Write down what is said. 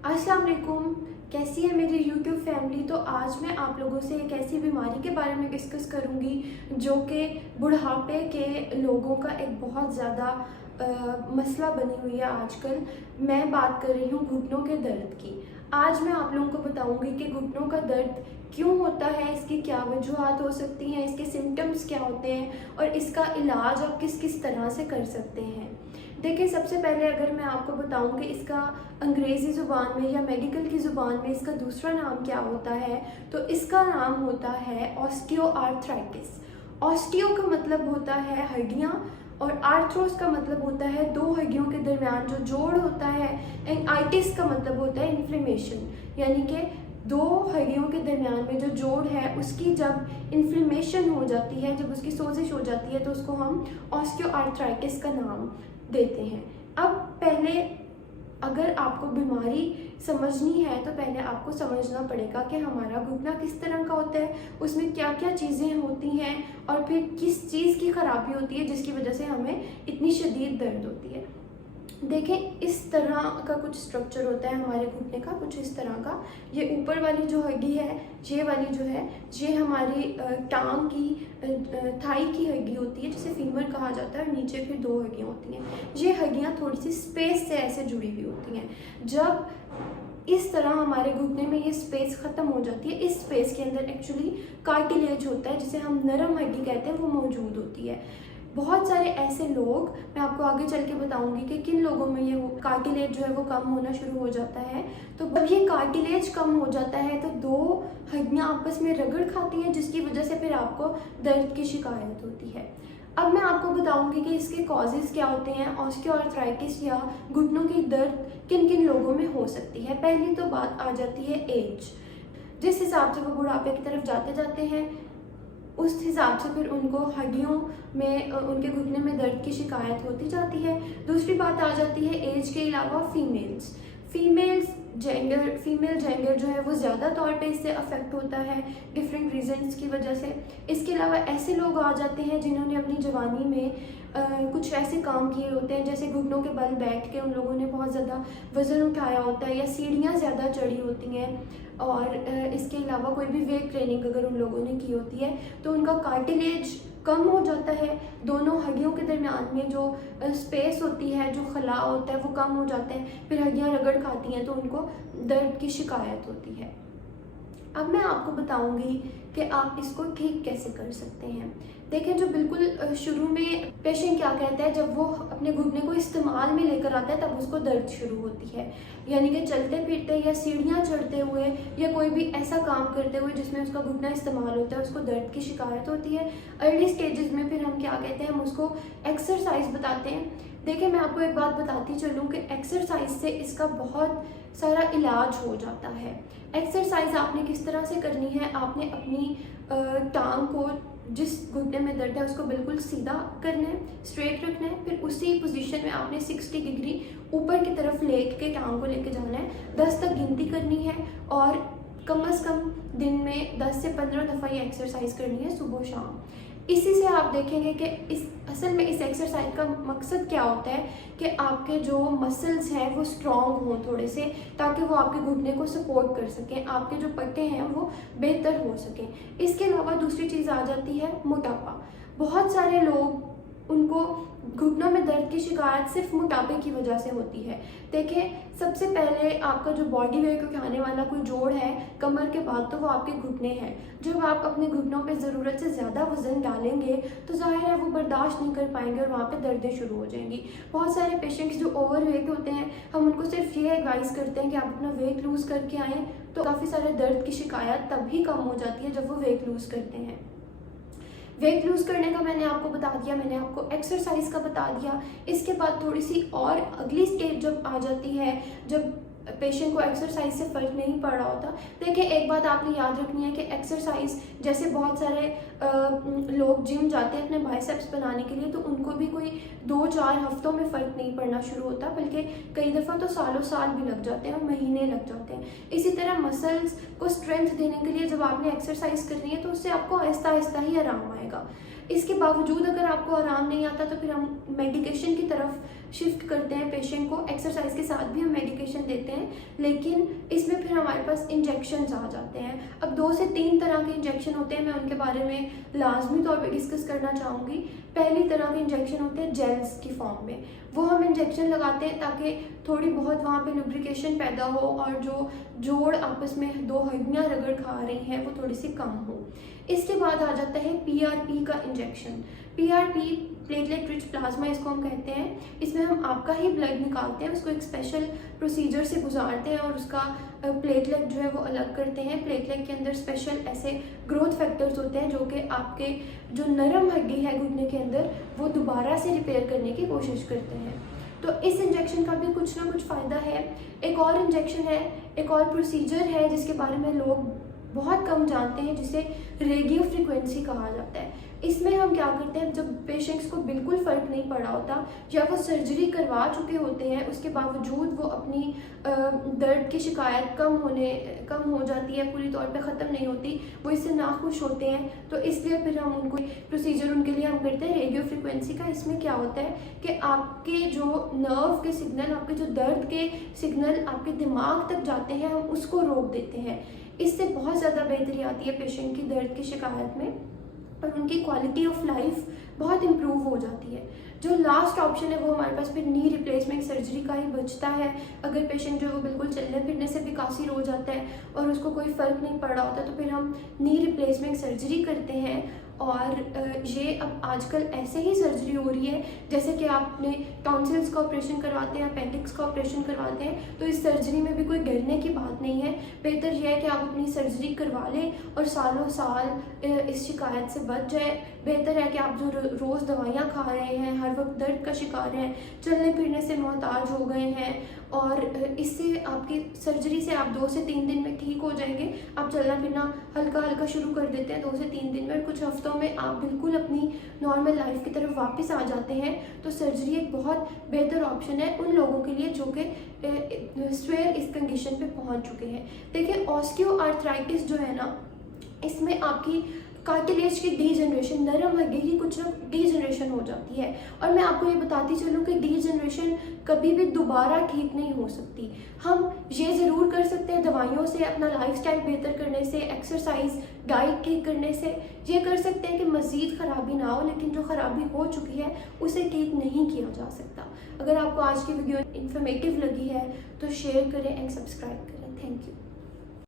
अस्सलाम वालेकुम। कैसी है मेरी यूट्यूब फैमिली। तो आज मैं आप लोगों से एक ऐसी बीमारी के बारे में डिस्कस करूंगी जो कि बुढ़ापे के लोगों का एक बहुत ज़्यादा मसला बनी हुई है आजकल। मैं बात कर रही हूँ घुटनों के दर्द की। आज मैं आप लोगों को बताऊंगी कि घुटनों का दर्द क्यों होता है, इसकी क्या वजूहत हो सकती हैं, इसके सिम्टम्स क्या होते हैं और इसका इलाज आप किस किस तरह से कर सकते हैं। देखिए, सबसे पहले अगर मैं आपको बताऊं कि इसका अंग्रेज़ी ज़ुबान में या मेडिकल की ज़ुबान में इसका दूसरा नाम क्या होता है, तो इसका नाम होता है ऑस्टियोआर्थराइटिस। ऑस्टियो का मतलब होता है हड्डियाँ और आर्थ्रोस का मतलब होता है दो हड्डियों के दरमियान जो जोड़ होता है। एंड आइटिस का मतलब होता है इन्फ्लेमेशन, यानी कि दो हड्डियों के दरमियान में जो जोड़ है उसकी जब इन्फ्लेमेशन हो जाती है, जब उसकी सोजिश हो जाती है, तो उसको हम ऑस्टियोआर्थराइटिस का नाम देते हैं। अब पहले अगर आपको बीमारी समझनी है तो पहले आपको समझना पड़ेगा कि हमारा घुटना किस तरह का होता है, उसमें क्या क्या चीज़ें होती हैं और फिर किस चीज़ की खराबी होती है जिसकी वजह से हमें इतनी शदीद दर्द होती है। देखें, इस तरह का कुछ स्ट्रक्चर होता है हमारे घुटने का, कुछ इस तरह का। ये ऊपर वाली जो हड्डी है, ये वाली जो है, ये हमारी टांग की थाई की हड्डी होती है जिसे फीमर कहा जाता है, और नीचे फिर दो हड्डियाँ होती हैं। ये हड्डियाँ थोड़ी सी स्पेस से ऐसे जुड़ी हुई होती हैं। जब इस तरह हमारे घुटने में ये स्पेस ख़त्म हो जाती है, इस स्पेस के अंदर एक्चुअली कार्टिलेज होता है जिसे हम नरम हड्डी कहते हैं, वो मौजूद होती है। बहुत सारे ऐसे लोग, मैं आपको आगे चल के बताऊंगी कि किन लोगों में ये कार्टिलेज जो है वो कम होना शुरू हो जाता है। तो जब ये कार्टिलेज कम हो जाता है तो दो हड्डियाँ आपस में रगड़ खाती हैं, जिसकी वजह से फिर आपको दर्द की शिकायत होती है। अब मैं आपको बताऊंगी कि इसके कॉजेज़ क्या होते हैं, ऑस्टियोआर्थराइटिस या घुटनों की दर्द किन किन लोगों में हो सकती है। पहली तो बात आ जाती है एज। जिस हिसाब से वो बुढ़ापे की तरफ जाते जाते हैं उस हिसाब से फिर उनको हड्डियों में उनके घुटने में दर्द की शिकायत होती जाती है। दूसरी बात आ जाती है एज के अलावा फीमेल जेंडर जो है वो ज़्यादा तौर पे इससे अफेक्ट होता है डिफरेंट रीजंस की वजह से। इसके अलावा ऐसे लोग आ जाते हैं जिन्होंने अपनी जवानी में कुछ ऐसे काम किए होते हैं, जैसे घुटनों के बल बैठ के उन लोगों ने बहुत ज़्यादा वज़न उठाया होता है या सीढ़ियाँ ज़्यादा चढ़ी होती हैं, और इसके अलावा कोई भी वेट ट्रेनिंग अगर उन लोगों ने की होती है तो उनका कार्टिलेज कम हो जाता है। दोनों हड्डियों के दरमियान में जो स्पेस होती है, जो खला होता है, वो कम हो जाते हैं, फिर हड्डियाँ रगड़ खाती हैं तो उनको दर्द की शिकायत होती है। अब मैं आपको बताऊंगी कि आप इसको ठीक कैसे कर सकते हैं। देखें, जो बिल्कुल शुरू में पेशेंट क्या कहता है, जब वो अपने घुटने को इस्तेमाल में लेकर आता है तब उसको दर्द शुरू होती है, यानी कि चलते फिरते या सीढ़ियाँ चढ़ते हुए या कोई भी ऐसा काम करते हुए जिसमें उसका घुटना इस्तेमाल होता है, उसको दर्द की शिकायत होती है। अर्ली स्टेजेस में फिर हम क्या कहते हैं, हम उसको एक्सरसाइज बताते हैं। देखिए, मैं आपको एक बात बताती चलूँ कि एक्सरसाइज से इसका बहुत सारा इलाज हो जाता है। एक्सरसाइज आपने किस तरह से करनी है, आपने अपनी टांग को, जिस घुटने में दर्द है उसको बिल्कुल सीधा करना है, स्ट्रेट रखना है, फिर उसी पोजीशन में आपने 60 डिग्री ऊपर की तरफ लेट के टांग को लेके जाना है। 10 तक गिनती करनी है और कम से कम दिन में 10 से 15 दफ़ा ये एक्सरसाइज करनी है, सुबह शाम। इसी से आप देखेंगे कि असल में इस एक्सरसाइज का मकसद क्या होता है कि आपके जो मसल्स हैं वो स्ट्रॉन्ग हों थोड़े से, ताकि वो आपके घुटने को सपोर्ट कर सकें, आपके जो पट्टे हैं वो बेहतर हो सकें। इसके अलावा दूसरी चीज़ आ जाती है मोटापा। बहुत सारे लोग, उनको घुटनों में दर्द की शिकायत सिर्फ मोटापे की वजह से होती है। देखिए, सबसे पहले आपका जो बॉडी वेट उठाने वाला कोई जोड़ है कमर के बाद, तो वो आपके घुटने हैं। जब आप अपने घुटनों पे ज़रूरत से ज़्यादा वज़न डालेंगे तो जाहिर है वो बर्दाश्त नहीं कर पाएंगे और वहाँ पे दर्दें शुरू हो जाएंगी। बहुत सारे पेशेंट्स जो ओवर वेट होते हैं, हम उनको सिर्फ ये एडवाइस करते हैं कि आप अपना वेट लूज़ करके आएँ, तो काफ़ी सारे दर्द की शिकायत तभी कम हो जाती है जब वो वेट लूज़ करते हैं। वेट लूज़ करने का मैंने आपको बता दिया, मैंने आपको एक्सरसाइज का बता दिया। इसके बाद थोड़ी सी और अगली स्टेज जब आ जाती है, जब पेशेंट को एक्सरसाइज से फ़र्क नहीं पड़ रहा होता। देखिए, एक बात आपने याद रखनी है कि एक्सरसाइज, जैसे बहुत सारे लोग जिम जाते हैं अपने बाइसेप्स बनाने के लिए, तो उनको भी कोई 2-4 हफ्तों में फ़र्क नहीं पड़ना शुरू होता, बल्कि कई दफ़ा तो सालों साल भी लग जाते हैं और महीने लग जाते हैं। इसी तरह मसल्स को स्ट्रेंथ देने के लिए जब आपने एक्सरसाइज करनी है तो उससे आपको आहिस्ता आहिस्ता ही आराम आएगा। इसके बावजूद अगर आपको आराम नहीं आता तो फिर हम मेडिकेशन की तरफ शिफ्ट करते हैं पेशेंट को। एक्सरसाइज के साथ भी हम मेडिकेशन देते हैं, लेकिन इसमें फिर हमारे पास इंजेक्शन्स आ जाते हैं। अब 2 से 3 तरह के इंजेक्शन होते हैं, मैं उनके बारे में लाजमी तौर पे डिस्कस करना चाहूँगी। पहली तरह के इंजेक्शन होते हैं जेल्स की फॉर्म में। वो हम इंजेक्शन लगाते हैं ताकि थोड़ी बहुत वहाँ पे लुब्रिकेशन पैदा हो और जो जोड़ आपस में 2 हड्डियाँ रगड़ खा रही हैं वो थोड़ी सी कम हो। इसके बाद आ जाता है PRP का injection. PRP platelet rich plasma इसको हम कहते हैं। इसमें हम आपका ही ब्लड निकालते हैं, उसको एक स्पेशल प्रोसीजर से गुजारते हैं और उसका प्लेटलेट जो है वो अलग करते हैं। प्लेटलेट के अंदर स्पेशल ऐसे ग्रोथ फैक्टर्स होते हैं जो कि आपके जो नरम हड्डी है घुटने के अंदर वो दोबारा से रिपेयर करने की कोशिश करते हैं। तो इस इंजेक्शन का भी कुछ ना कुछ फ़ायदा है। एक और इंजेक्शन है, एक और प्रोसीजर है जिसके बारे में लोग बहुत कम जानते हैं, जिसे रेडियो फ्रिक्वेंसी कहा जाता है। इसमें हम क्या करते हैं, जब पेशेंट्स को बिल्कुल फ़र्क नहीं पड़ा होता या वो सर्जरी करवा चुके होते हैं, उसके बावजूद वो अपनी दर्द की शिकायत कम हो जाती है, पूरी तौर पे ख़त्म नहीं होती, वो इससे नाखुश होते हैं, तो इसलिए फिर हम उनको प्रोसीजर उनके लिए हम करते हैं रेडियो फ्रिक्वेंसी का। इसमें क्या होता है कि आपके जो नर्व के सिग्नल, आपके जो दर्द के सिग्नल आपके दिमाग तक जाते हैं, हम उसको रोक देते हैं। इससे बहुत ज़्यादा बेहतरी आती है पेशेंट की दर्द की शिकायत में और उनकी क्वालिटी ऑफ लाइफ बहुत इम्प्रूव हो जाती है। जो लास्ट ऑप्शन है वो हमारे पास फिर नी रिप्लेसमेंट सर्जरी का ही बचता है। अगर पेशेंट जो है वो बिल्कुल चलने फिरने से भी कासिर हो जाता है और उसको कोई फ़र्क नहीं पड़ रहा होता, तो फिर हम नी रिप्लेसमेंट सर्जरी करते हैं। और ये अब आजकल ऐसे ही सर्जरी हो रही है जैसे कि आपने टॉन्सिल्स का ऑपरेशन करवाते हैं, अपेंडिक्स का ऑपरेशन करवाते हैं, तो इस सर्जरी में भी कोई डरने की बात नहीं है। बेहतर यह है कि आप अपनी सर्जरी करवा लें और सालों साल इस शिकायत से बच जाए। बेहतर है कि आप जो रोज़ दवाइयाँ खा रहे हैं, हर वक्त दर्द का शिकार हैं, चलने फिरने से मोहताज हो गए हैं और इससे आपकी सर्जरी से आप 2 से 3 दिन में ठीक हो जाएंगे। आप चलना फिरना हल्का हल्का शुरू कर देते हैं 2 से 3 दिन में, और कुछ हफ्तों में आप बिल्कुल अपनी नॉर्मल लाइफ की तरफ वापस आ जाते हैं। तो सर्जरी एक बहुत बेहतर ऑप्शन है उन लोगों के लिए जो कि स्वयं इस कंडीशन पे पहुंच चुके हैं। देखिए, ऑस्टियोआर्थराइटिस जो है ना, इसमें आपकी कार्टिलेज की डीजनरेशन, नरम हड्डी की कुछ ना डीजनरेशन हो जाती है। और मैं आपको ये बताती चलूँ कि डीजनरेशन कभी भी दोबारा ठीक नहीं हो सकती। हम ये ज़रूर कर सकते हैं दवाइयों से, अपना लाइफस्टाइल बेहतर करने से, एक्सरसाइज, डाइट ठीक करने से ये कर सकते हैं कि मज़ीद ख़राबी ना हो, लेकिन जो ख़राबी हो चुकी है उसे ठीक नहीं किया जा सकता। अगर आपको आज की वीडियो इन्फॉर्मेटिव लगी है तो शेयर करें एंड सब्सक्राइब करें। Thank you.